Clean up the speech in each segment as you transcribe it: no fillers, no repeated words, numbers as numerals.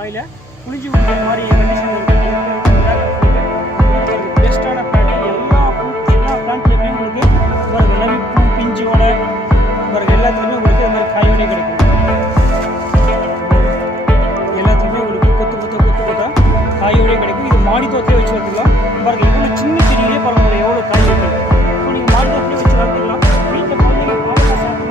வாயில் புளிஞ்சு விடுற மாதிரி கண்டிஷன் இருக்குது. பெஸ்ட்டான பிளான்ட். எல்லா பிளான்ட்லையுமே உங்களுக்கு எல்லாமே பூ பிஞ்சோட எல்லாத்துலேயுமே உங்களுக்கு இந்த மாதிரி காயோடய கிடைக்கும். எல்லாத்துலேயுமே உங்களுக்கு கொத்தா காயோடய கிடைக்கும். இது மாடி தோட்டத்திலே வச்சு வளர்த்துக்கலாம். பாருங்கள் இவ்வளோ சின்ன செடியிலே பாருங்கள் எவ்வளோ காய் இருக்குது. இப்போ நீங்கள் மாடி தோட்டத்திலே வச்சு வளர்த்துக்கலாம். வீட்டில் குழந்தைங்க பாவக்காய் சாப்பிட்றது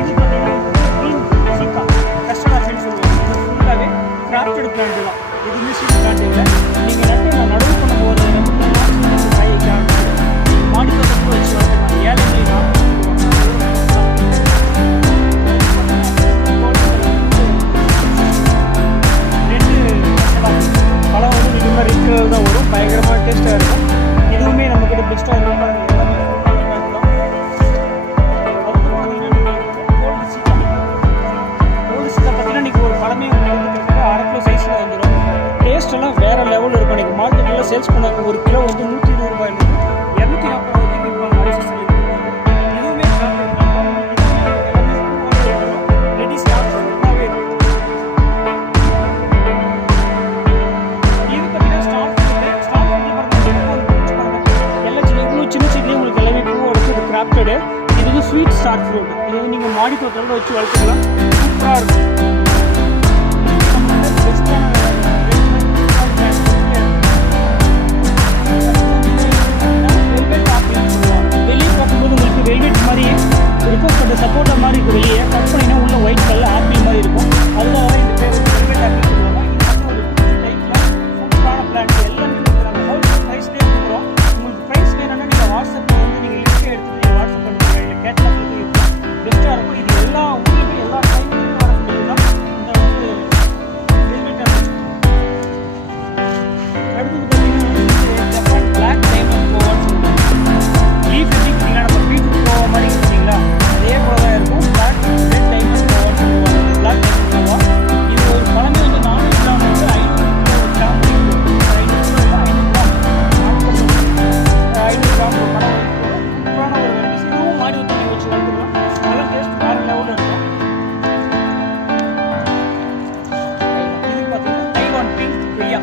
இது பார்த்தீங்கன்னா க்ரீன் சீக்கா கஸ்டர்ட் சொல்லுவாங்க. இது ஃபுல்லாகவே கிராஃப்டட் பிளான்ட் தான். எதுவுமே சீட் பிளான்ட் இல்லை. நீங்கள் நடவு பண்ணும்போது நமக்கு காய் வைக்க மாடி தோட்டத்தில் வச்சு வளர்த்துக்கலாம். ஏழை பழம் வந்து இது மாதிரி இருக்கிறது தான் வரும். பயங்கரமாக டேஸ்ட்டாக இருக்கும். இதுவுமே நம்மக்கிட்ட பெஸ்ட்டாக இருக்கும். எல்லாமே கோல்டு சீக்கா பார்த்தீங்கன்னா இன்றைக்கி ஒரு பழமே உங்களுக்கு 1/2 கிலோ சைஸில் வந்துடும். டேஸ்ட்டெல்லாம் வேறு லெவலில் இருக்கும். இன்றைக்கி மார்க்கெட்டில் சேல்ஸ் பண்ணாங்க ஒரு கிலோ வந்து 120 ரூபாயிலிருந்து 240 ரூபாய்க்கு இப்போ அரிசி இதுவுமே ரெடி ஸ்டாக் ஃபுல்லாகவே இருக்கும். இது பார்த்தீங்கன்னா ஸ்டாக் சின்ன செடிலேயே உங்களுக்கு எல்லாமே பூவோட இது கிராஃப்டடு. இது வந்து ஸ்வீட் ஸ்டார் ஃப்ரூட். இது வந்து நீங்கள் மாடி தோட்டத்தில் வச்சு வளர்த்துக்கலாம். சூப்பராக இருக்கும். வெளியே பார்க்கும்போது உங்களுக்கு வெல்வெட் மாதிரி இருக்கும். கொஞ்சம் சப்போட்டா மாதிரி இருக்கும். வெளியே கட் பண்ணிங்கன்னா உள்ள ஒயிட் கலர் ஆப்பிள் மாதிரி இருக்கும். அதுதான் இந்த பேர் வெல்வெட் ஆப்பிள் சொல்லுவாங்க. இது வந்து டைப்பில் சூப்பரான பிளான்ட். எல்லாமே நம்ம ஹோல்சேல் ப்ரைஸ்லேயே கொடுக்குறோம். உங்களுக்கு ப்ரைஸ் வேணும்னா நீங்கள் வாட்ஸ்அப்பில் வந்து நீங்கள் லிஸ்ட் எடுத்து நீங்கள் வாட்ஸ்அப் பண்ணுங்கள். இல்லை கேட்லாக் பெஸ்ட்டாக இருக்கும். இது எல்லா ஊருமே எல்லா டைம்லையும் வரக்கூடியது தான் இந்த வந்து வெல்வெட் ஆப்பிள். அடுத்தது பார்த்தீங்கன்னா ஜப்பான் பிளாக் டைமண்ட் கோவான்னு சொல்லுவாங்க. லீஃப் எப்படி பார்த்தீங்கன்னா நம்ம பீட்ரூட் கோவா மாதிரி இருக்குங்களா அதே போல தான் இருக்கும். பிளாக் ரெட் டைமண்ட் கோவான்னு சொல்லுவாங்க. பிளாக் டைமண்ட் கோவா இது ஒரு பழமே வந்து 400 கிராம் வந்து 500 கிராம் 500 கிராம் ஒரு பழம் சூப்பரான ஒரு வெரைட்டிஸ். இதுவும் மாடி ஊற்றி வச்சு வளர்த்துக்கலாம். நல்ல டேஸ்ட் வேறு லெவலில் இருக்கும். இது பார்த்தீங்கன்னா தைவான் பிங்க் கொய்யா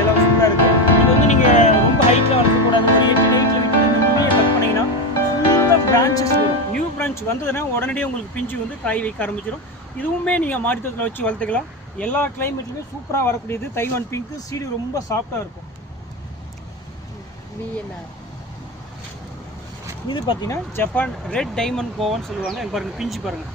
எல்லாம் சூப்பராக இருக்குது. இது வந்து நீங்கள் ரொம்ப ஹைட்டில் வளர்க்கக்கூடாது. ஒரு 8 ஹைட்டில் விட்டு இந்த நுனியை கட் பண்ணிங்கன்னா ஃபுல்லாக பிரான்ச்சஸ் வரும். நியூ பிரான்ச் வந்ததுன்னா உடனடியே உங்களுக்கு பிஞ்சு வந்து காய் வைக்க ஆரம்பிச்சிடும். இதுவுமே நீங்கள் மாடி தோட்டத்தில் வச்சு வளர்த்துக்கலாம். எல்லா கிளைமேட்லையுமே சூப்பராக வரக்கூடியது தைவான் பிங்க்கு. சீடு ரொம்ப சாஃப்டாக இருக்கும். இது பார்த்தீங்கன்னா ஜப்பான் ரெட் டைமண்ட் கோவான்னு சொல்லுவாங்க. பாருங்கள் பிஞ்சு பாருங்கள்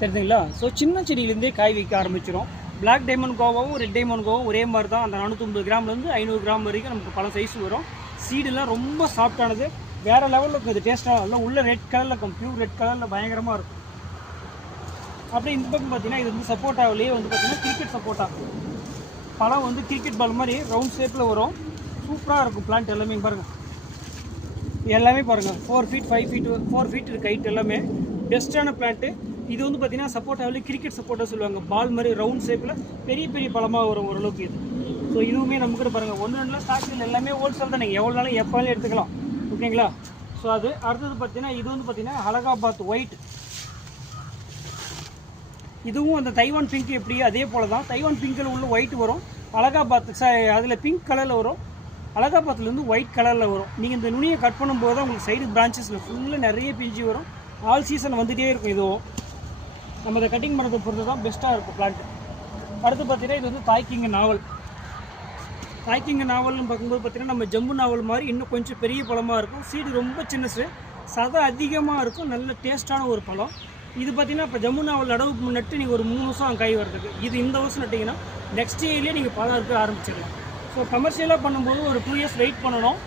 தெரியுதுங்களா. ஸோ சின்ன செடியிலேருந்தே காய் வைக்க ஆரம்பிச்சிடும். பிளாக் டைமண்ட் கோவாவும் ரெட் டைமண்ட் கோவாவும் ஒரே மாதிரி தான். அந்த 450 கிராம்லேருந்து 500 கிராம் வரைக்கும் நமக்கு பல சைஸ் வரும். சீடெல்லாம் ரொம்ப சாஃப்டானது. வேறு லெவலில் இருக்கும். இது டேஸ்ட்டாக எல்லாம் உள்ள ரெட் கலரில் இருக்கும். பியூர் ரெட் கலரில் பயங்கரமாக இருக்கும். அப்படியே இந்த பக்கம் பார்த்தீங்கன்னா இது வந்து சப்போட்டாவிலேயே வந்து பார்த்தீங்கன்னா கிரிக்கெட் சப்போட்டா பழம் வந்து கிரிக்கெட் பால் மாதிரி ரவுண்ட் ஷேப்பில் வரும். சூப்பராக இருக்கும் பிளான்ட் எல்லாமே. பாருங்கள் எல்லாமே பாருங்கள் 4 ஃபீட் 5 ஃபீட் 4 ஃபீட் இருக்குது ஹைட். எல்லாமே பெஸ்ட்டான பிளான்ட்டு. இது வந்து பார்த்தீங்கன்னா சப்போட்டாவிலே கிரிக்கெட் சப்போட்டா சொல்லுவாங்க. பால் மாதிரி ரவுண்ட் ஷேப்பில் பெரிய பெரிய பழமாக வரும் ஓரளவுக்கு இது. ஸோ இதுவுமே நமக்கு பாருங்கள் 1-2 ஸ்டாக்கில் எல்லாமே ஹோல்சேல் தான். நீங்கள் எவ்வளோ நாளும் எப்போனாலும் எடுத்துக்கலாம். ஓகேங்களா. ஸோ அது அடுத்தது பார்த்தீங்கன்னா இது வந்து பார்த்தீங்கன்னா அலகாபாத் ஒயிட். இதுவும் அந்த தைவான் பிங்க் எப்படி அதே போல் தான். தைவான் பிங்கில் உள்ள ஒயிட் வரும். அலகாபாத் அதில் பிங்க் கலரில் வரும். அலகாபாத்லேருந்து ஒயிட் கலரில் வரும். நீங்கள் இந்த நுனியை கட் பண்ணும்போது தான் உங்களுக்கு சைடு பிரான்ச்சஸில் ஃபுல்லாக நிறைய பிஞ்சு வரும். ஆல் சீசன் வந்துகிட்டே இருக்கும். இதுவும் நம்ம இதை கட்டிங் பண்ணுறதை பொறுத்து தான் பெஸ்ட்டாக இருக்கும் பிளான்ட்டு. அடுத்து பார்த்தீங்கன்னா இது வந்து தாய்க்கிங்க நாவல். தாய்க்கிங்க நாவல்னு பார்க்கும்போது பார்த்தீங்கன்னா நம்ம ஜம்பு நாவல் மாதிரி இன்னும் கொஞ்சம் பெரிய பழமாக இருக்கும். சீடு ரொம்ப சின்னசு, சதை அதிகமாக இருக்கும். நல்ல டேஸ்ட்டான ஒரு பழம். இது பார்த்தீங்கன்னா இப்போ ஜம்மு நாவல் நடவு நட்டு நீங்கள் ஒரு 3 வருஷம் காய் வர்றதுக்கு. இது இந்த வருஷம் நட்டிங்கன்னா நெக்ஸ்ட் இயர்லேயே நீங்கள் பழம் இருக்க ஆரம்பிச்சிடலாம். ஸோ கமர்ஷியலாக பண்ணும்போது ஒரு 2 இயர்ஸ் வெயிட் பண்ணணும்.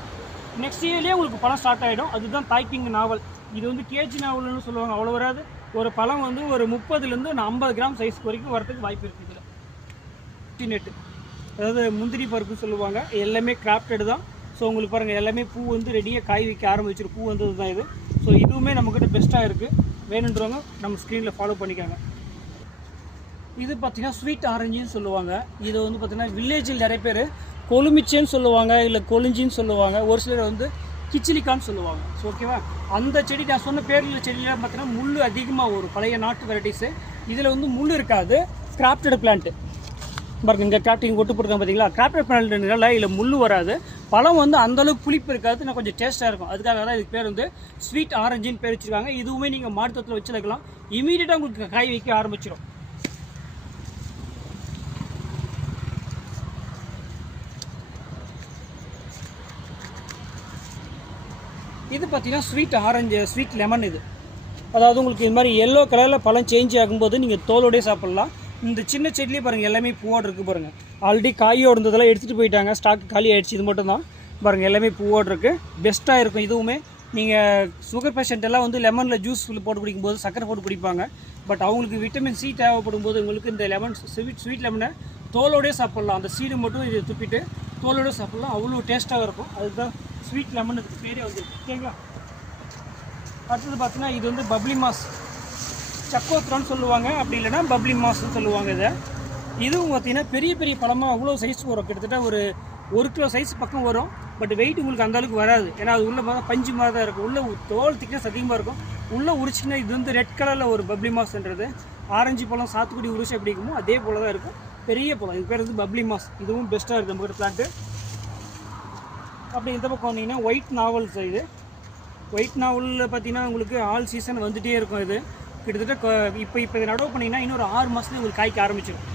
நெக்ஸ்ட் இயர்லேயே உங்களுக்கு பழம் ஸ்டார்ட் ஆகிடும். அதுதான் தாய்க்கிங் நாவல். இது வந்து கேஜி நாவல்னு சொல்லுவாங்க. அவ்வளோ வராது. ஒரு பழம் வந்து ஒரு 30லேருந்து 50 கிராம் சைஸ்க்கு வரைக்கும் வரதுக்கு வாய்ப்பு இருக்குது. இதில் நெட்டு அதாவது முந்திரி பருப்பு சொல்லுவாங்க. எல்லாமே கிராஃப்டடு தான். ஸோ உங்களுக்கு பாருங்கள் எல்லாமே பூ வந்து ரெடியாக காய் வைக்க ஆரம்பிச்சிடும். பூ வந்தது தான் இது. ஸோ இதுவுமே நம்மக்கிட்ட பெஸ்ட்டாக இருக்குது. வேணுன்றவங்க நம்ம ஸ்க்ரீனில் ஃபாலோ பண்ணிக்காங்க. இது பார்த்திங்கன்னா ஸ்வீட் ஆரஞ்சுன்னு சொல்லுவாங்க. இது வந்து பார்த்திங்கன்னா வில்லேஜில் நிறைய பேர் கொழுமிச்சேன்னு சொல்லுவாங்க, இல்லை கொழிஞ்சின்னு சொல்லுவாங்க. ஒரு சிலர் வந்து கிச்சிலிக்கான்னு சொல்லுவாங்க. ஸோ ஓகேவா, அந்த செடி நான் சொன்ன பேரில் செடியெலாம் பார்த்தீங்கன்னா முள் அதிகமாக வரும். பழைய நாட்டு வெரைட்டிஸு. இதில் வந்து முள் இருக்காது. கிராஃப்டட் பிளான்ட்டு பாருங்க, இங்கே கிராஃப்டிங் ஒட்டு போட்டுருக்காங்க பார்த்தீங்களா. கிராஃப்டட் பிளான்ட்னால இல்லை முள் வராது. பழம் வந்து அந்தளவுக்கு புளிப்பு இருக்காது, நான் கொஞ்சம் டேஸ்ட்டாக இருக்கும். அதுக்காக தான் இதுக்கு பேர் வந்து ஸ்வீட் ஆரஞ்சுன்னு பேர் வச்சுருக்காங்க. இதுவுமே நீங்கள் மாட்டுத்தோட்டத்தில் வச்சுருக்கலாம். இமீடியட்டாக உங்களுக்கு காய் வைக்க ஆரம்பிச்சிடும். இது பார்த்தீங்கன்னா ஸ்வீட் ஆரஞ்சு, ஸ்வீட் லெமன். இது அதாவது உங்களுக்கு இது மாதிரி எல்லோ கலரில் பழம் சேஞ்ச் ஆகும்போது நீங்கள் தோலோடே சாப்பிட்லாம். இந்த சின்ன செடிலேயே பாருங்கள் எல்லாமே பூவோடு இருக்குது பாருங்கள். ஆல்ரெடி காயோடு இருந்ததெல்லாம் எடுத்துகிட்டு போயிட்டாங்க, ஸ்டாக் காலி ஆகிடுச்சு. இது மட்டும் தான் பாருங்கள், எல்லாமே பூவோடு இருக்குது. பெஸ்ட்டாக இருக்கும். இதுவுமே நீங்கள் சுகர் பேஷண்ட் எல்லாம் வந்து லெமனில் ஜூஸ் போட்டு குடிக்கும்போது சக்கரை போட்டு குடிப்பாங்க. பட் அவங்களுக்கு விட்டமின் சி தேவைப்படும் போது உங்களுக்கு இந்த லெமன் ஸ்வீட் லெமனை தோலோடே சாப்பிட்லாம். அந்த சீடு மட்டும் இது துப்பிட்டு தோலோடு சாப்பிட்லாம். அவ்வளோ டேஸ்ட்டாக இருக்கும். அதுதான் ஸ்வீட் லெமன் இதுக்கு பேரே வந்து. ஓகேங்களா. அடுத்தது பார்த்தீங்கன்னா இது வந்து பப்ளி மாஸ், சக்கோத்ரான்னு சொல்லுவாங்க, அப்படி இல்லைனா பப்ளி மாஸ்ன்னு சொல்லுவாங்க. இதுவும் பார்த்தீங்கன்னா பெரிய பெரிய பழமாக அவ்வளோ சைஸ் வரும். கிட்டத்தட்ட ஒரு 1 கிலோ சைஸ் பக்கம் வரும். பட் வெயிட் உங்களுக்கு அந்தளவுக்கு வராது. ஏன்னா அது உள்ள மாதிரி பஞ்சு மாதிரி தான் இருக்கும். உள்ள தோல் திக்னஸ் அதிகமாக இருக்கும். உள்ளே உரிச்சிங்கன்னா இது வந்து ரெட் கலரில் ஒரு பப்ளி மாஸ்ன்றது. ஆரஞ்சு பழம் சாத்துக்குடி உரிச்சு எப்படி இருக்குமோ அதே போல் தான் இருக்கும். பெரிய பழம். இது பேர் வந்து பப்ளி மாஸ். இதுவும் பெஸ்ட்டாக இருக்குது நம்மகிட்ட பிளான்ட்டு. அப்படி இந்த பக்கம் வந்தீங்கன்னா ஒயிட் நாவல்ஸ். இது ஒயிட் நாவலில் பார்த்தீங்கன்னா உங்களுக்கு ஆல் சீசன் வந்துகிட்டே இருக்கும். இது கிட்டத்தட்ட இப்போ இதை நடவு பண்ணிங்கன்னா இன்னொரு 6 மாதத்துல உங்களுக்கு காய்க்க ஆரம்பிச்சிடும்.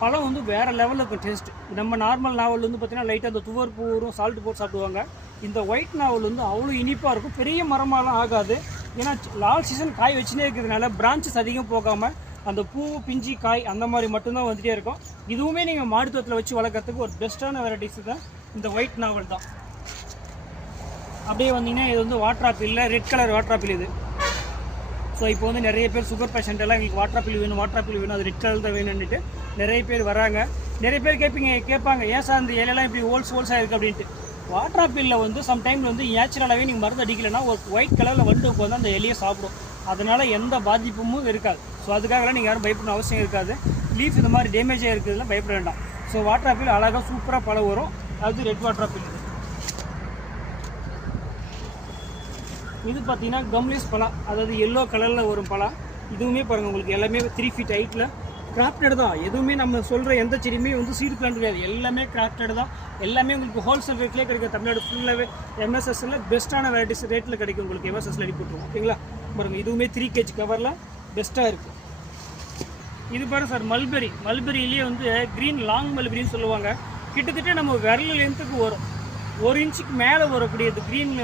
பழம் வந்து வேறு லெவலில் இருக்கும் டேஸ்ட்டு. நம்ம நார்மல் நாவல் வந்து பார்த்திங்கன்னா லைட்டாக அந்த துவர் பூரும் சால்ட்டு போட்டு சாப்பிடுவாங்க. இந்த ஒயிட் நாவல் வந்து அவ்வளோ இனிப்பாக இருக்கும். பெரிய மரமாலாம் ஆகாது. ஏன்னா லால் சீசன் காய் வச்சுனே இருக்கிறதுனால பிரான்ச்சஸ் அதிகம் போகாமல் அந்த பூ பிஞ்சி காய் அந்த மாதிரி மட்டும்தான் வந்துகிட்டே இருக்கும். இதுவுமே நீங்கள் மாடித்தோட்டத்தில் வச்சு வளர்க்குறதுக்கு ஒரு பெஸ்ட்டான வெரைட்டிஸ் தான் இந்த ஒயிட் நாவல் தான். அப்படியே வந்தீங்கன்னா இது வந்து வாட்டர் ஆப்பிளில் ரெட் கலர் வாட்டர் ஆப்பிள் இது. ஸோ இப்போ வந்து நிறைய பேர் சுகர் பேஷண்ட் எல்லாம் எங்களுக்கு வாட்டர் ஆப்பிள் வேணும், அது ரெட் கலர் தான் வேணும்னுட்டு நிறைய பேர் வராங்க. நிறைய பேர் கேட்பாங்க ஏன் சார் அந்த இலையெல்லாம் இப்படி ஹோல்ஸாக இருக்குது அப்படின்ட்டு. வாட்டர் ஆப்பிளில் வந்து சம்டைம் வந்து நேச்சுரலாகவே நீங்கள் மருந்து அடிக்கலைன்னா ஒரு ஒயிட் கலரில் வந்து உட்காந்து அந்த இலையை சாப்பிடும். அதனால் எந்த பாதிப்பும் இருக்காது. ஸோ அதுக்காகலாம் நீங்கள் யாரும் பயப்படணும் அவசியம் இருக்காது. லீஃப் இந்த மாதிரி டேமேஜ் ஆகிருக்கிறதுலாம் பயப்பட வேண்டாம். ஸோ வாட்டர் ஆப்பிள் அழகாக சூப்பராக பழம் வரும். அது ரெட் வாட்டர் ஆப்பிள். இது பார்த்தீங்கன்னா கம்லீஸ் பழம், அதாவது எல்லோ கலரில் வரும் பழம். இதுவுமே பாருங்கள் உங்களுக்கு எல்லாமே 3 ஃபீட் ஹைட்டில் கிராஃப்டட் தான். எதுவுமே நம்ம சொல்கிற எந்த செடியுமே வந்து சீடு பிளான்ட் கிடையாது. எல்லாமே கிராஃப்டட் தான். எல்லாமே உங்களுக்கு ஹோல்சேல் ரேட்லேயே கிடைக்கும். தமிழ்நாடு ஃபுல்லாகவே எம்எஸ்எஸ்ஸில் பெஸ்ட்டான வெரைட்டிஸ் ரேட்டில் கிடைக்கும் உங்களுக்கு. எம்எஸ்எஸ்ஸில் அடி போட்டுருவோம். ஓகேங்களா. பாருங்கள் இதுவுமே 3 kg கவரில் பெஸ்ட்டாக இருக்குது. இது பாருங்கள் சார் மல்பெரியிலேயே வந்து க்ரீன் லாங் மல்பெரின்னு சொல்லுவாங்க. கிட்டத்தட்ட நம்ம விரல் லென்த்துக்கு வரும். 1 இன்ச்சுக்கு மேலே வரக்கூடியது க்ரீன்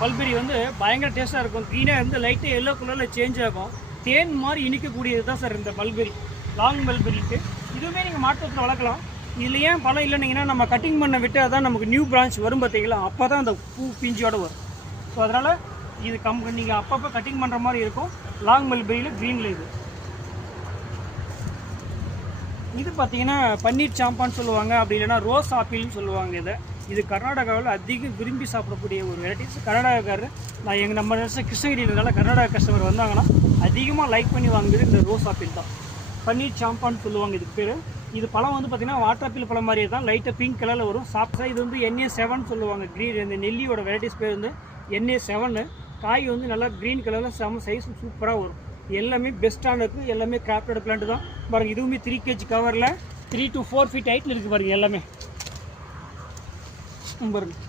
மல்பெரி வந்து பயங்கர டேஸ்ட்டாக இருக்கும். க்ரீனாக இருந்து லைட்டாக எல்லோ கலரில் சேஞ்ச் ஆகும். தேன் மாதிரி இனிக்கக்கூடியது தான் சார் இந்த மல்பெரி, லாங் மல்பெரிக்கு. இதுவுமே நீங்கள் மாட்டத்தில் வளர்க்கலாம். இதில் ஏன் பழம் இல்லைன்னீங்கன்னா நம்ம கட்டிங் பண்ண விட்டு அதான் நமக்கு நியூ பிரான்ச் வரும் பார்த்தீங்களா, அப்போ தான் அந்த பூ பிஞ்சோடு வரும். ஸோ அதனால் இது நீங்கள் அப்பப்போ கட்டிங் பண்ணுற மாதிரி இருக்கும். லாங் மல்பெரியில் க்ரீனில் இது பார்த்தீங்கன்னா பன்னீர் சாம்பான்னு சொல்லுவாங்க, அப்படி இல்லைன்னா ரோஸ் ஆப்பிள்னு சொல்லுவாங்க. இது கர்நாடகாவில் அதிகம் விரும்பி சாப்பிடக்கூடிய ஒரு வெரைட்டிஸ். கர்நாடகாக்காரர் நம்ம கிருஷ்ணகிரியினால கர்நாடகா கஸ்டமர் வந்தாங்கன்னா அதிகமாக லைக் பண்ணி வாங்குறது இந்த ரோஸ் ஆப்பிள் தான். பன்னீர் சாம்பான்னு சொல்லுவாங்க இதுக்கு பேர். இது பழம் வந்து பார்த்திங்கன்னா வாட்டர் ஆப்பிள் பழம் மாதிரியே தான், லைட்டாக பிங்க் கலரில் வரும். சாப்பிட்டா இது வந்து NA7 சொல்லுவாங்க. இந்த நெல்லியோட வெரைட்டிஸ் பேர் வந்து NA7. காய் வந்து நல்லா க்ரீன் கலரில் செம சைஸ் சூப்பராக வரும். எல்லாமே பெஸ்ட்டான இருக்குது. எல்லாமே கிராஃப்டட் பிளான்ட் தான். பாருங்கள் இதுவுமே 3 kg கவரில் 3 to 4 ஃபீட் ஹைட்டில் இருக்குது பாருங்கள். எல்லாமே பாருங்கள்.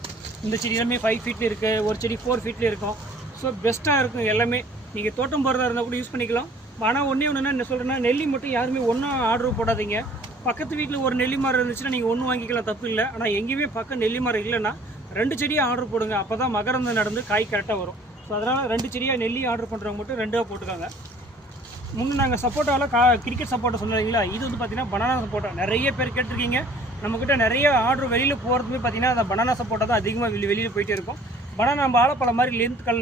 இந்த செடி எல்லாமே 5 ஃபீட்டில் இருக்குது. ஒரு செடி 4 ஃபீட்டில் இருக்கும். ஸோ பெஸ்ட்டாக இருக்கும். எல்லாமே நீங்கள் தோட்டம் போடுறதா இருந்தால் கூட யூஸ் பண்ணிக்கலாம். ஆனால் ஒன்றே என்ன சொல்கிறேன்னா, நெல்லி மட்டும் யாருமே ஒன்றா ஆர்டர் போடாதீங்க. பக்கத்து வீட்டில் ஒரு நெல்லி மரம் இருந்துச்சுன்னா நீங்கள் ஒன்று வாங்கிக்கலாம், தப்பு இல்லை. ஆனால் எங்கேயுமே பக்கம் நெல்லி மரம் இல்லைன்னா 2 செடியாக ஆர்டர் போடுங்க. அப்போ தான் மகரந்தம் நடந்து காய் கரெக்டாக வரும். ஸோ அதனால் 2 செடியாக நெல்லி ஆர்டர் பண்ணுறவங்க மட்டும் 2 போட்டுக்காங்க. முன்னே நாங்கள் சப்போட்டாவில் கிரிக்கெட் சப்போட்டா சொன்னீங்களா, இது வந்து பார்த்திங்கன்னா பனானா சப்போட்டா. நிறைய பேர் கேட்டிருக்கீங்க. நம்மக்கிட்ட நிறைய ஆர்டர் வெளியில் போகிறதுமே பார்த்திங்கன்னா அந்த பனானா சப்போட்டா தான் அதிகமாக வெளியில் போயிட்டே இருக்கும். பனானா நம்ம வாழைப்பழம் மாதிரி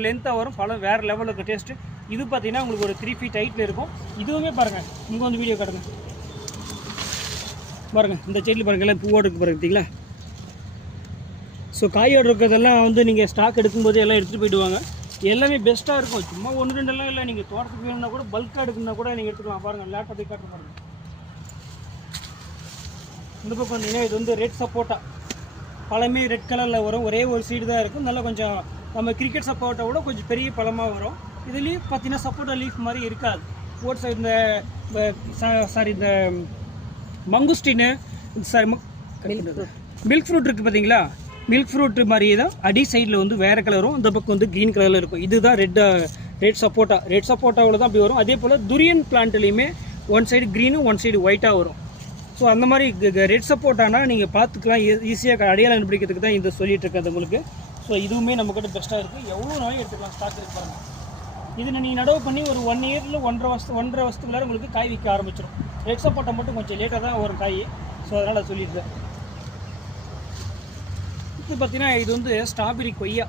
லென்த்தாக வரும். பழம் வேறு லெவலில் இருக்கும் டேஸ்ட்டு. இது பார்த்திங்கன்னா உங்களுக்கு ஒரு 3 ஃபீட் ஹைட்டில் இருக்கும். இதுவுமே பாருங்கள், இங்கே வந்து வீடியோ காட்டுங்க பாருங்கள். இந்த செடியில் பாருங்கள் எல்லாம் பூவோடு இருக்குது பாருங்க, பார்த்தீங்களா. ஸோ காயோடு இருக்கிறதெல்லாம் வந்து நீங்கள் ஸ்டாக் எடுக்கும்போது எல்லாம் எடுத்துகிட்டு போயிடுவாங்க. எல்லாமே பெஸ்ட்டாக இருக்கும். சும்மா 1-2 எல்லாம் இல்லை. நீங்கள் தோட்டத்துக்கு வேணும்னா கூட பல்காக எடுக்கணும்னா கூட நீங்கள் எடுத்துக்கலாம். பாருங்கள் லேட்டாக போய் காட்டு பாருங்கள். இந்த பக்கம் வந்தீங்கன்னா இது வந்து ரெட் சப்போட்டா. பழமே ரெட் கலரில் வரும், ஒரே ஒரு சீடு தான் இருக்கும். நல்லா கொஞ்சம் நம்ம கிரிக்கெட் சப்போட்டா விட கொஞ்சம் பெரிய பழமாக வரும். இது லீஃப் பார்த்தீங்கன்னா சப்போட்டா லீஃப் மாதிரி இருக்காது. ஓட்ஸ் இந்த சாரி இந்த மங்குஸ்டின்னு சாரி மில்க் ஃப்ரூட் இருக்குது பார்த்தீங்களா, மில்க் ஃப்ரூட் மாதிரியே தான் அடி சைடில் வந்து வேறு கலரும், இந்த பக்கம் வந்து க்ரீன் கலரில் இருக்கும். இதுதான் ரெட் சப்போட்டாவில் தான் அப்படி வரும். அதே போல் Thuriyan பிளான்ட்லேயுமே one side க்ரீனும் one side ஒயிட்டாக வரும். ஸோ அந்த மாதிரி ரெட் சப்போட்டானா நீங்கள் பார்த்துக்கலாம், ஈஸியாக அடையாளம் கண்டுபிடிக்கிறதுக்கு தான் இந்த சொல்லிட்டு இருக்கிறது உங்களுக்கு. ஸோ இதுவுமே நம்மக்கிட்ட பெஸ்ட்டாக இருக்குது. எவ்வளோ நாளையும் எடுத்துக்கலாம், ஸ்டாக் இருப்பாங்க. இது நீங்கள் நடவு பண்ணி ஒரு 1 இயரில் 1.5 வருஷத்துக்குள்ளார உங்களுக்கு காய் விற்க ஆரம்பிச்சிடும். ரெட் சப்போட்டா மட்டும் கொஞ்சம் லேட்டாக தான் வரும் காய். ஸோ அதனால் சொல்லியிருக்கேன். இது பார்த்தீங்கன்னா இது வந்து ஸ்ட்ராபெரி கொய்யா.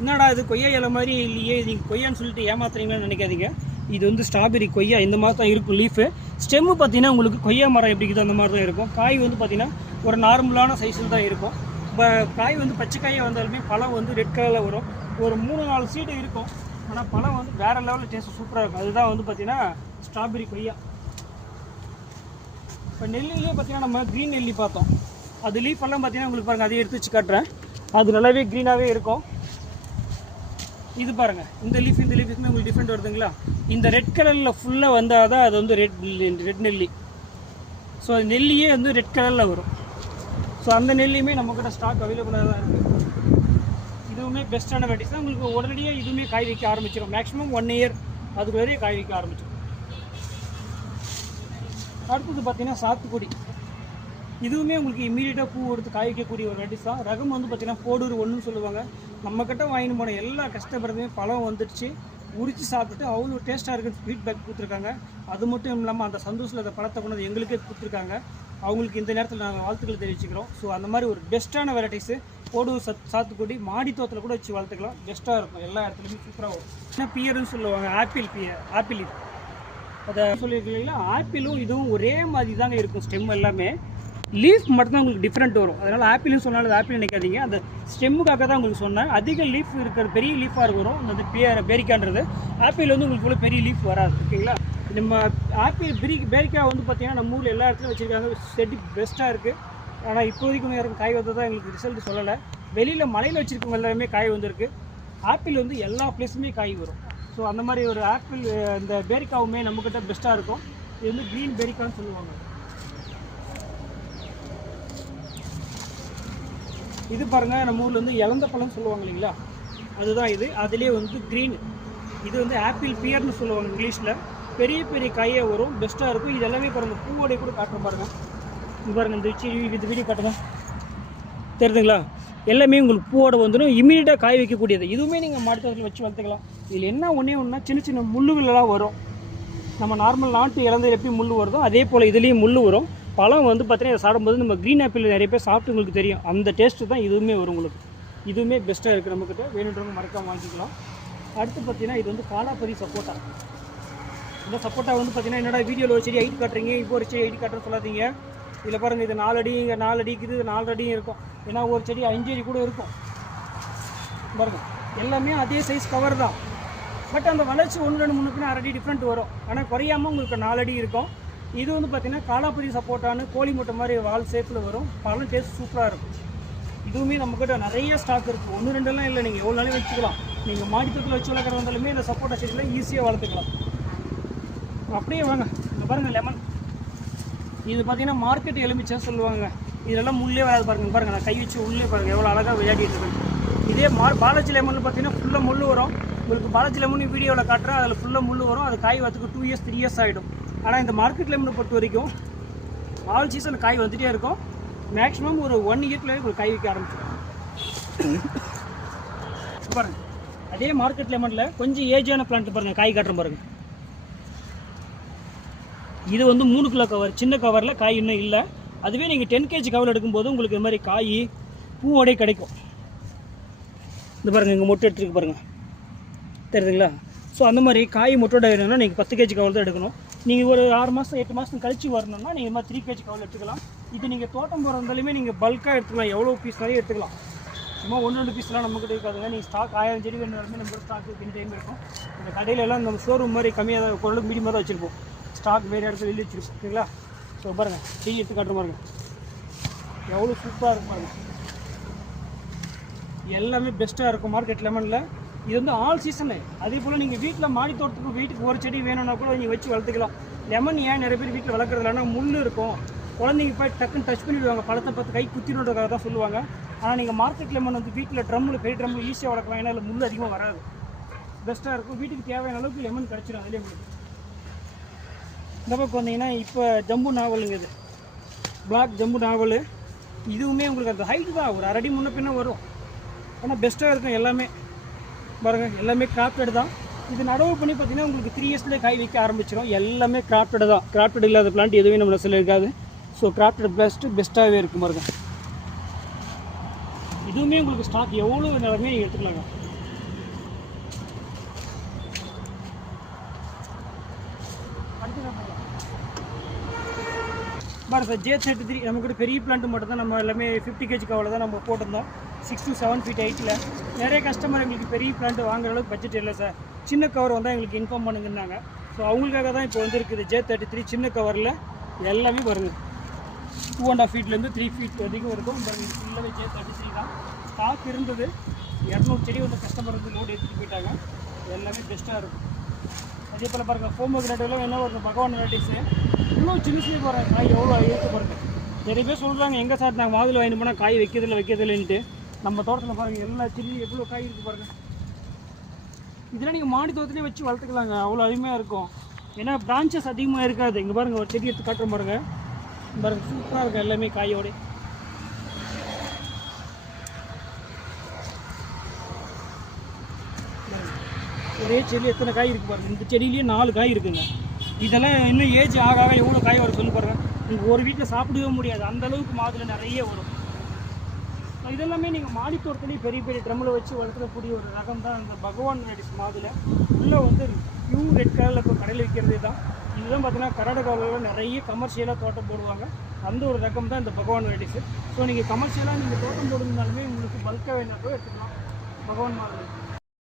என்னடா இது கொய்யா இலை மாதிரி இல்லையே, நீங்கள் கொய்யான்னு சொல்லிட்டு ஏமாத்துறீங்கன்னு நினைக்காதீங்க. இது வந்து ஸ்ட்ராபெரி கொய்யா இந்த மாதிரி தான் இருக்கும் லீஃபு. ஸ்டெம்மு பார்த்தீங்கன்னா உங்களுக்கு கொய்யா மரம் எப்படி இருக்குது அந்த மாதிரி தான் இருக்கும். காய் வந்து பார்த்தீங்கன்னா ஒரு நார்மலான சைஸில் தான் இருக்கும். இப்போ காய் வந்து பச்சை காயாக வந்தாலுமே பழம் வந்து ரெட் கலரில் வரும். ஒரு 3-4 சீடு இருக்கும். ஆனால் பழம் வந்து வேறு லெவலில் டேஸ்ட் சூப்பராக இருக்கும். அதுதான் வந்து பார்த்தீங்கன்னா ஸ்ட்ராபெரி கொய்யா. இப்போ நெல்லிலே பார்த்தீங்கன்னா நம்ம க்ரீன் நெல்லி பார்த்தோம். அது லீஃப் எல்லாம் பார்த்தீங்கன்னா உங்களுக்கு பாருங்கள், அதை எடுத்து வச்சு காட்டுறேன். அது நல்லாவே க்ரீனாகவே இருக்கும். இது பாருங்கள், இந்த லீஃபுக்குமே உங்களுக்கு டிஃப்ரெண்ட் வருதுங்களா. இந்த ரெட் கலரில் ஃபுல்லாக வந்தால் தான் அது வந்து ரெட் நெல்லி. ஸோ அது நெல்லியே வந்து ரெட் கலரில் வரும். ஸோ அந்த நெல்லியுமே நம்மக்கிட்ட ஸ்டாக் அவைலபிளாக தான் இருக்குது. இதுவுமே பெஸ்ட்டான வெரைட்டிஸ் தான். உங்களுக்கு உடனடியாக இதுவுமே காய் வைக்க ஆரம்பிச்சிடும். மேக்ஸிமம் 1 இயர் அதுக்குள்ளே காய் வைக்க ஆரம்பிச்சிடும். அடுத்தது பார்த்தீங்கன்னா சாத்துக்குடி. இதுவுமே உங்களுக்கு இம்மீடியட்டாக பூ எடுத்து காய் வைக்கக்கூடிய ஒரு வெரைட்டிஸ் தான். ரகம் வந்து பார்த்தீங்கன்னா போடூர் 1ன்னு சொல்லுவாங்க. நம்மக்கிட்ட வாங்கிட்டு போன எல்லா கஷ்டப்படுறதுமே பழம் வந்துடுச்சு, உரித்து சாப்பிட்டுட்டு அவ்வளோ டேஸ்ட்டாக இருக்குன்னு ஃபீட்பேக் கொடுத்துருக்காங்க. அது மட்டும் இல்லாமல் அந்த சந்தோஷத்தில் அந்த பழத்தை கொண்டு வந்து எங்களுக்கே கொடுத்துருக்காங்க. அவங்களுக்கு இந்த நேரத்தில் நாங்கள் வாழ்த்துக்கள் தெரிவிச்சுக்கிறோம். ஸோ அந்த மாதிரி ஒரு பெஸ்ட்டான வெரைட்டிஸு போடூர் சாத்துக்குடி மாடி தோட்டத்தில் கூட வச்சு வளர்த்துக்கலாம். பெஸ்ட்டாக இருக்கும், எல்லா இடத்துலையுமே சூப்பராக வரும். என்ன பியர்னு சொல்லுவாங்க, ஆப்பிள் இது அதை சொல்லியிருக்கீங்களா. ஆப்பிளும் இதுவும் ஒரே மாதிரி தாங்க இருக்கும். ஸ்டெம் எல்லாமே லீஃப் மட்டும்தான் உங்களுக்கு டிஃப்ரெண்ட் வரும். அதனால் ஆப்பிள்னு சொன்னாலும் அது ஆப்பிள் நினைக்காதீங்க. அந்த ஸ்டெம்முக்காக தான் உங்களுக்கு சொன்னேன். அதிக லீஃப் இருக்கிற பெரிய லீஃபாக வரும் அந்த பேரிக்கான்றது. ஆப்பிள் வந்து உங்களுக்கு இவ்வளோ பெரிய லீஃப் வராது. ஓகேங்களா. நம்ம ஆப்பிள் பேரிக்காய் வந்து பார்த்தீங்கன்னா நம்ம ஊரில் எல்லா இடத்துலையும் வச்சுருக்காங்க. செடி பெஸ்ட்டாக இருக்குது. ஆனால் இப்போதைக்கு யாரும் காய் வந்து தான் எங்களுக்கு ரிசல்ட் சொல்லலை. வெளியில் மலையில் வச்சுருக்கவங்க எல்லாருமே காய் வந்துருக்கு. ஆப்பிள் வந்து எல்லா பிளேஸுமே காய் வரும். ஸோ அந்த மாதிரி ஒரு ஆப்பிள் இந்த பேரிக்காவுமே நம்மக்கிட்ட பெஸ்ட்டாக இருக்கும். இது வந்து க்ரீன் பேரிக்கான்னு சொல்லுவாங்க. இது பாருங்கள், நம்ம ஊரில் வந்து இலந்த பழம் சொல்லுவாங்க இல்லைங்களா, அதுதான் இது. அதிலே வந்து க்ரீன், இது வந்து ஆப்பிள் பியர்னு சொல்லுவாங்க இங்கிலீஷில். பெரிய பெரிய காயாக வரும், பெஸ்ட்டாக இருக்கும். இது எல்லாமே பாருங்கள், பூவோடைய கூட காட்டுற பாருங்கள். இது பாருங்கள், இந்த வீடியோ காட்டுங்க, தெரியுதுங்களா. எல்லாமே உங்களுக்கு பூவோட வந்துடும். இமீடியட்டாக காய் வைக்கக்கூடியது. இதுவுமே நீங்கள் மாட்டுத்தோட்டத்தில் வச்சு வளர்த்துக்கலாம். இதில் என்ன ஒன்றா சின்ன சின்ன முள்ளுகளெல்லாம் வரும். நம்ம நார்மல் நாட்டு இலந்தையில் எப்படி முள் வருதோ அதே போல் இதுலேயும் முள் வரும். பழம் வந்து பார்த்தீங்கன்னா இதை சாப்பிடும்போது நம்ம க்ரீன் ஆப்பிள் நிறைய பேர் சாப்பிட்டு உங்களுக்கு தெரியும். அந்த டேஸ்ட்டு தான் இதுவுமே வரும் உங்களுக்கு. இதுவுமே பெஸ்ட்டாக இருக்குது நம்மக்கிட்ட. வேணுன்றவங்க மறக்காமல் வாங்கிக்கலாம். அடுத்து பார்த்தீங்கன்னா இது வந்து காலாப்பதி சப்போட்டா. இந்த சப்போட்டா வந்து பார்த்தீங்கன்னா என்னடா வீடியோவில் ஒரு செடி ஹைட் காட்டுறீங்க, இப்போ ஒரு செடி ஹைட் காட்டுறேன்னு சொல்லாதீங்க. இதில் பாருங்கள், இது 4 அடி, இங்கே 4 அடிக்குது, 4 அடியும் இருக்கும். ஏன்னா ஒரு செடி 5 அடி கூட இருக்கும். பாருங்கள், எல்லாமே அதே சைஸ் கவர் தான். பட் அந்த வளர்ச்சி 1, 2, 3 அரை அடி டிஃப்ரெண்ட் வரும். ஆனால் குறையாமல் உங்களுக்கு 4 அடி இருக்கும். இது வந்து பார்த்திங்கன்னா காலாப்பதி சப்போட்டான்னு கோழி முட்டை மாதிரி வால் ஷேப்பில் வரும். பழம் டேஸ்ட் சூப்பராக இருக்கும். இதுவுமே நம்மக்கிட்ட நிறைய ஸ்டாக் இருக்குது. 1, 2 இல்லை, நீங்கள் எவ்வளோ நாளையும் வச்சுக்கலாம். நீங்கள் மாடித்தோட்டத்தில் வச்சு வளர்க்குற வந்தாலுமே இந்த சப்போட்டா செடியில் ஈஸியாக வளர்த்துக்கலாம். அப்படியே வாங்க, இங்கே பாருங்கள் லெமன். இது பார்த்திங்கன்னா மார்க்கெட் எலுமிச்சை சொல்லுவாங்க. இதெல்லாம் முள்ளே வராது பாருங்கள். நான் கை வச்சு உள்ளே பாருங்கள் எவ்வளோ அழகாக விளையாடிட்டு இருக்கேன். இதே பாலாஜி லெமன் பார்த்தீங்கன்னா ஃபுல்லாக முள் வரும். உங்களுக்கு பாலாஜி லெமன் வீடியோவில் காட்டுறேன், அதில் ஃபுல்லாக முள் வரும். அது காய் வரத்துக்கு 2 இயர்ஸ் 3 இயர்ஸ் ஆகிடும். ஆனால் இந்த மார்க்கெட் லெமனை பொறுத்த வரைக்கும் ஆல் சீசன் காய் வந்துகிட்டே இருக்கும். மேக்ஸிமம் ஒரு 1 இயர்க்குள்ளே ஒரு காய் வைக்க ஆரம்பிச்சிடும். பாருங்கள், அதே மார்க்கெட் லெமனில் கொஞ்சம் ஏஜான பிளான்ட் பாருங்கள், காய் காட்டுறேன் பாருங்கள். இது வந்து 3 கிலோ கவர், சின்ன கவரில் காய் இன்னும் இல்லை. அதுவே நீங்கள் 10 kg கவர் எடுக்கும்போது உங்களுக்கு இது மாதிரி காய் பூவோடே கிடைக்கும். இந்த பாருங்கள், இங்கே மொட்டை எடுத்துருக்கு பாருங்கள், தெரியுதுங்களா. ஸோ அந்த மாதிரி காய் மொட்டோட வேணும்னா நீங்கள் 10 kg கவர் தான் எடுக்கணும். நீங்கள் ஒரு 6 மாதம் 8 மாதம் கழிச்சு வரணும்னா நீங்கள் மாதிரி 3 kg கவர் எடுத்துக்கலாம். இது நீங்கள் தோட்டம் போகிறதாலுமே நீங்கள் பல்காக எடுத்துக்கலாம். எவ்வளோ பீஸ் வரையும் எடுத்துக்கலாம். சும்மா 1-2 பீஸ்லாம் நம்மக்கிட்ட இருக்காதுங்க. நீங்கள் ஸ்டாக் 1000 செடி வேணுமே நம்ம ஸ்டாக் இந்த டைம் இருக்கும். இந்த கடையில் எல்லாம் நம்ம ஷோரூம் மாதிரி கம்மியாக தான், ஓரளவுக்கு மீடியமாக தான் வச்சுருப்போம். ஸ்டாக் வேறு இடத்துல வெளியே வச்சுருப்போம். ஓகேங்களா. ஸோ பாருங்கள், செடி எடுத்து காட்டுற பாருங்கள், எவ்வளோ சூப்பராக இருக்கும் பாருங்கள். எல்லாமே பெஸ்ட்டாக இருக்கும் மார்க்கெட் லெமனில். இது வந்து ஆல் சீசனு. அதே போல் நீங்கள் வீட்டில் மாடி தோட்டத்துக்கு வீட்டுக்கு ஒரு செடி வேணும்னா கூட நீங்கள் வச்சு வளர்த்துக்கலாம். லெமன் ஏன் நிறைய பேர் வீட்டில் வளர்க்குறதுலன்னா முள் இருக்கும், குழந்தைங்க போய் டக்குன்னு டச் பண்ணிவிடுவாங்க, பழத்தை பார்த்து கை குத்திடுன்றதுக்காக தான் சொல்லுவாங்க. ஆனால் நீங்கள் மார்க்கெட் லெமன் வந்து வீட்டில் ட்ரம்மில் பெரிய ட்ரம்மில் ஈஸியாக வளர்க்கலாம். ஏன்னா அதில் முள் அதிகமாக வராது, பெஸ்ட்டாக இருக்கும். வீட்டுக்கு தேவையான அளவுக்கு லெமன் கிடச்சிடும் அதிலே உங்களுக்கு. இந்த பக்கம் வந்தீங்கன்னா இப்போ ஜம்பு நாவலுங்க, இது பிளாக் ஜம்பு நாவல். இதுவுமே உங்களுக்கு அந்த ஹைட் தான், ஒரு அரடி முன்ன பின்ன வரும். ஆனால் பெஸ்ட்டாக இருக்கும் எல்லாமே. பாருங்கள், எல்லாமே கிராஃப்டட் தான். இது நடவு பண்ணி பார்த்தீங்கன்னா உங்களுக்கு 3 இயர்ஸ்லேயே காய் வைக்க ஆரம்பிச்சிடும். எல்லாமே கிராஃப்டட் தான். கிராஃப்டட் இல்லாத பிளான்ட் எதுவுமே நம்ம நெசில் இருக்காது. ஸோ கிராஃப்டட் பெஸ்ட்டாகவே இருக்கும் பாருங்க. இதுவுமே உங்களுக்கு ஸ்டாக் எவ்வளோ நிலமே நீங்கள் எடுத்துக்கலாங்க. பாருங்க சார், J33 நம்மக்கிட்ட பெரிய பிளான்ட்டு மட்டும் தான். நம்ம எல்லாமே 50 kg கவலை தான் நம்ம போட்டிருந்தோம். 6 to 7 feet ஹைட்டில். நிறைய கஸ்டமர் எங்களுக்கு பெரிய பிளான்ட்டு வாங்குற அளவுக்கு பட்ஜெட் இல்லை சார், சின்ன கவர் வந்தால் எங்களுக்கு இன்ஃபார்ம் பண்ணுங்கன்னாங்க. ஸோ அவங்களுக்காக தான் இப்போ வந்துருக்குது J33 சின்ன கவரில். எல்லாமே வருது 2.5 feetலேருந்து 3 feet வரைக்கும் இருக்கும். பாருங்கள், ஃபுல்லாகவே J33 தான். ஸ்டாக் இருந்தது 200 செடி வந்து கஸ்டமர் வந்து லோடு எடுத்துகிட்டு போயிட்டாங்க. எல்லாமே பெஸ்ட்டாக இருக்கும். அதே போல் பாருங்கள், ஃபோமோகிரானேட்லாம் என்ன வருது, பகவான் வெரைட்டிஸு இன்னும் சின்ன சின்ன போகிறேன் காய் எவ்வளோ இருக்கு பாருங்கள். நிறைய பேர் சொல்கிறாங்க, எங்கே சார் நாங்கள் மாதுளை வாங்கிட்டு போனால் காய் வைக்கிறதில்லைன்ட்டு. நம்ம தோட்டத்தில் பாருங்கள், எல்லா செடியும் எவ்வளோ காய் இருக்குது பாருங்கள். இதெல்லாம் நீங்கள் மாடி தோட்டத்திலே வச்சு வளர்த்துக்கலாங்க, அவ்வளோ அருமையாக இருக்கும். ஏன்னா பிரான்ச்சஸ் அதிகமாக இருக்காது. இங்கே பாருங்கள், ஒரு செடி எடுத்து காட்டுறோம் பாருங்கள். பாருங்கள், சூப்பராக இருக்கும் எல்லாமே காயோடு. ஒரே செடி எத்தனை காய் இருக்குது பாருங்கள். இந்த செடியிலேயே 4 காய் இருக்குங்க. இதெல்லாம் இன்னும் ஏஜ் ஆக ஆக எவ்வளோ காய் வரும் சொல்லி பாருங்கள். நீங்கள் ஒரு வீட்டில் சாப்பிடவே முடியாது, அந்தளவுக்கு மாதுளை நிறைய வரும். இதெல்லாமே நீங்கள் மாடி தோட்டத்துலேயே பெரிய பெரிய ட்ரம்மில் வச்சு வளர்க்கக்கூடிய ஒரு ரகம் தான் இந்த பகவான் வெரைட்டிஸ் மாதுளை. உள்ளே வந்து பியூர் ரெட் கலரில் இப்போ கடையில் விற்கிறதே தான். இதுதான் பார்த்தீங்கன்னா கர்நாடகாவில் நிறைய கமர்ஷியலாக தோட்டம் போடுவாங்க. அந்த ஒரு ரகம் தான் இந்த பகவான் வெரைட்டிஸு. ஸோ நீங்கள் கமர்ஷியலாக நீங்கள் தோட்டம் போடுறதுனாலுமே உங்களுக்கு பல்காக வேணாலும் எடுத்துக்கலாம் பகவான் மாதுளை.